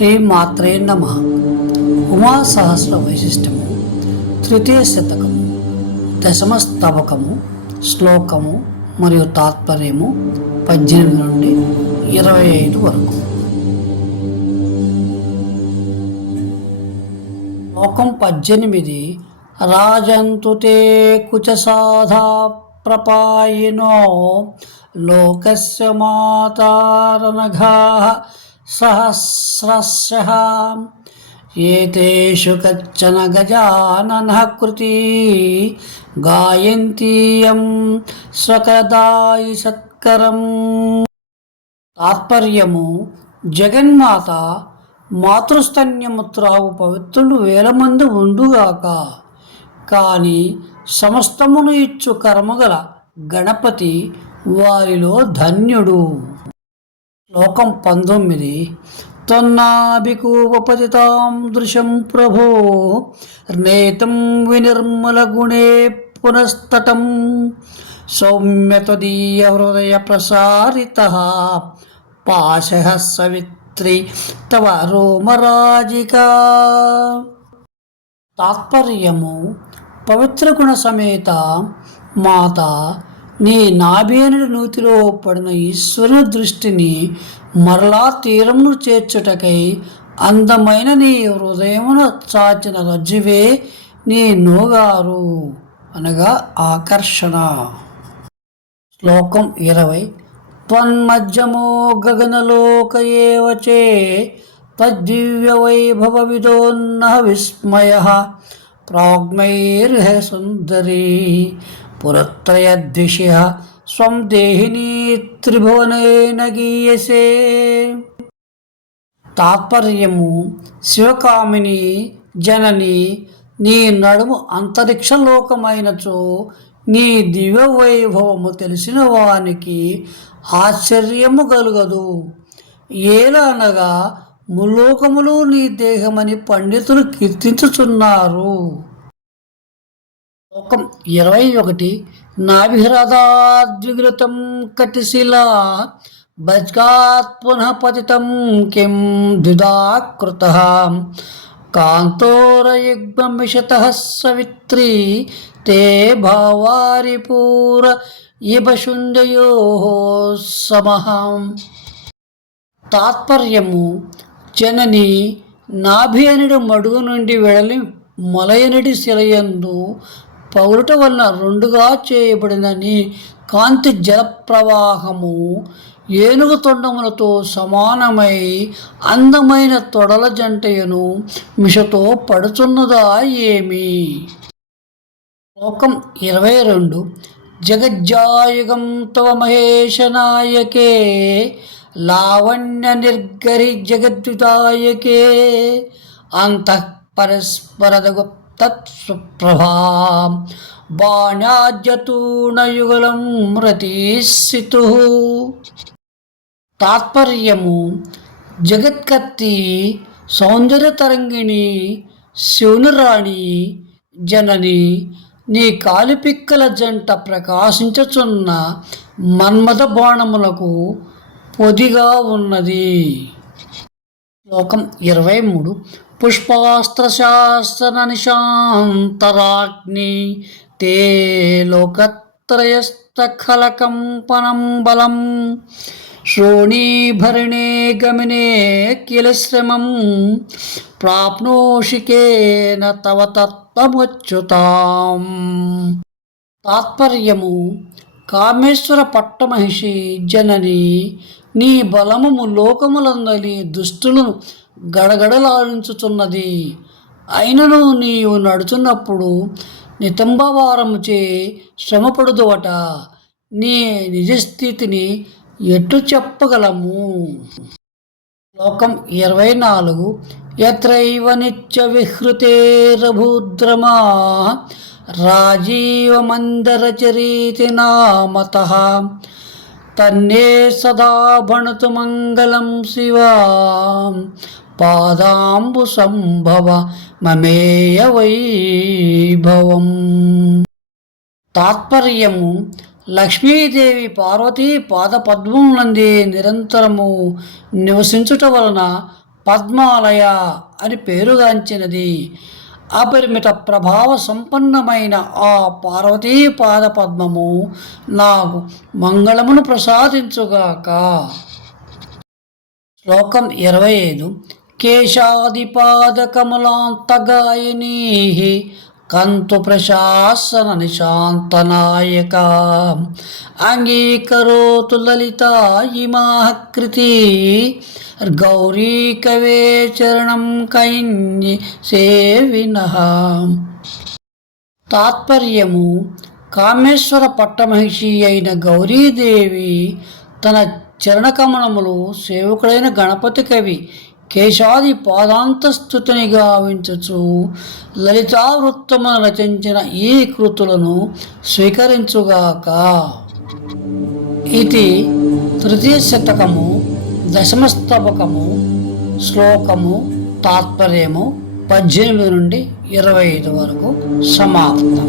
శ్రీమాత్రే నమ. ఉమా సహస్ర వైశిష్టము. తృతీయ శతకము. దశమ స్తవకము. శ్లోకము మరియు తాత్పర్యము పద్దెనిమిది నుండి ఇరవై ఐదు వరకు. శ్లోకం పద్దెనిమిది. రాజంతుతే కుచసాధా ప్రపాయినో. లోకస్య మాతారనఘా సహస్రశ ఏతేషు కచ్చన గజానన కృతి గాయంతీయం స్వకదాయి సత్కరం. తాత్పర్యము జగన్మాత మాతృస్తన్యము త్రావు పవిత్రులు వేల మంది ఉండుగాక. కానీ సమస్తమును ఇచ్చు కర్మగల గణపతి వారిలో ధన్యుడు. శ్లోకం పంతొమ్మిది. త్వన్నాభికూపతితాం దృశం ప్రభో నేతం వినిర్మల గుణే పునస్తటం. సౌమ్యతదీయ హృదయ ప్రసారిత పాశ సవిత్రి తవ రోమరాజిక. తాత్పర్యము పవిత్ర గుణ సమేత మాత నీ నాభేనుడి నూతిలో పడిన ఈశ్వరుని దృష్టిని మరలా తీరమును చేర్చుటకై అందమైన నీ హృదయమును చాచిన రజ్జువే నీ నోగారు. అనగా ఆకర్షణ. శ్లోకం ఇరవై. త్వన్మధ్యమో గగనలోక ఏవచే తద్దివ్య వైభవ విదోన్న విస్మయ. ప్రాగ్మైర్హ సుందరీ. పురత్రయద్విష స్వం దేహిని త్రిభువనైన గీయసే తాత్పర్యము శివకామిని జనని నీ నడుము అంతరిక్షలోకమైనచో నీ దివ్య వైభవము తెలిసిన వానికి ఆశ్చర్యము కలుగదు ఏలనగా అనగా ముల్లోకములు నీ దేహమని పండితులు కీర్తించుచున్నారు. శ్లోకం ఇరవై ఒకటి. నాభిహృదాద్విగృతం కటిశిలా భజ్గాత్ పునః పతితం కిం ద్విదాకృత కాంతోరయుగ్మమిషత సవిత్రీ తే భావారిపూర ఇభశుండయో సమహం తాత్పర్యము జనని నాభి నాభియనుడు మడుగు నుండి వెడలి మొలయనుడి శిలయందు పౌరుట వలన రెండుగా చేయబడినని కాంతి జలప్రవాహము ఏనుగు తొండములతో సమానమై అందమైన తొడల జంటయను మిషతో పడుచున్నదా ఏమి? శ్లోకం ఇరవై రెండు. జగజ్జాయుగం తవ మహేష నాయకే లావణ్య నిర్గరి జగద్విదాయకే. అంతః పరస్పరద గుప్త సుప్రభా బాణాజ్యతూణయుగలం తాత్పర్యము జగత్కర్తి సౌందర్యతరంగిణి శివునిరాణి జనని నీ కాలిపిక్కల జంట ప్రకాశించుచున్న మన్మథ బాణములకు పొదిగా ఉన్నది. శ్లోకం ఇరవై మూడు. పుష్పాస్త్రశాస్త్ర నిశాంతరాగ్ని తే లోకత్రయస్థలకంపనం బలం. శ్రోణీభరణే గమనే కిల శ్రమం. ప్రాప్నోషికేన తవ తత్వముచ్యుతాం తాత్పర్యము కామేశ్వర పట్టమహిషి జనని నీ బలము లోకములందని దుష్టులను గడగడలాడించుచున్నది. అయినను నీవు నడుచున్నప్పుడు నితంబవారముచే శ్రమపడుదువట. నీ నిజస్థితిని ఎట్టు చెప్పగలము? శ్లోకం ఇరవై నాలుగు ఎత్రైవ నిత్య విహృతేరభూద్రమా రాజీవమందరచరీతి నామత. తన్నే సదా భణతు మంగళం శివా. పాదాంబు సంభవ మమేయ వైభవం. తాత్పర్యము లక్ష్మీదేవి పార్వతీ పాద పద్మమునందే నిరంతరము నివసించుట వలన పద్మాలయ అని పేరుగాంచినది. అపరిమిత ప్రభావ సంపన్నమైన ఆ పార్వతీ పాద పద్మము నాకు మంగళమును ప్రసాదించుగాక. శ్లోకం ఇరవై ఐదు. కేశాదిపాదకమలాంతగాయనీ కంతు ప్రశాసన నిశాంతనాయక అంగీకరోతు లలిత ఇమాకృతి గౌరీకవే చరణం కైన్య సేవిన. తాత్పర్యము కామేశ్వర పట్టమహిషి అయిన గౌరీదేవి తన చరణకమలములు సేవకుడైన గణపతి కవి కేశాది పాదాంతస్థుతిని గావించుచు లలితావృత్తమును రచించిన ఈ కృతులను స్వీకరించుగాక. ఇది తృతీయ శతకము దశమస్తవకము శ్లోకము తాత్పర్యము పద్దెనిమిది నుండి ఇరవై ఐదు వరకు సమాప్తం.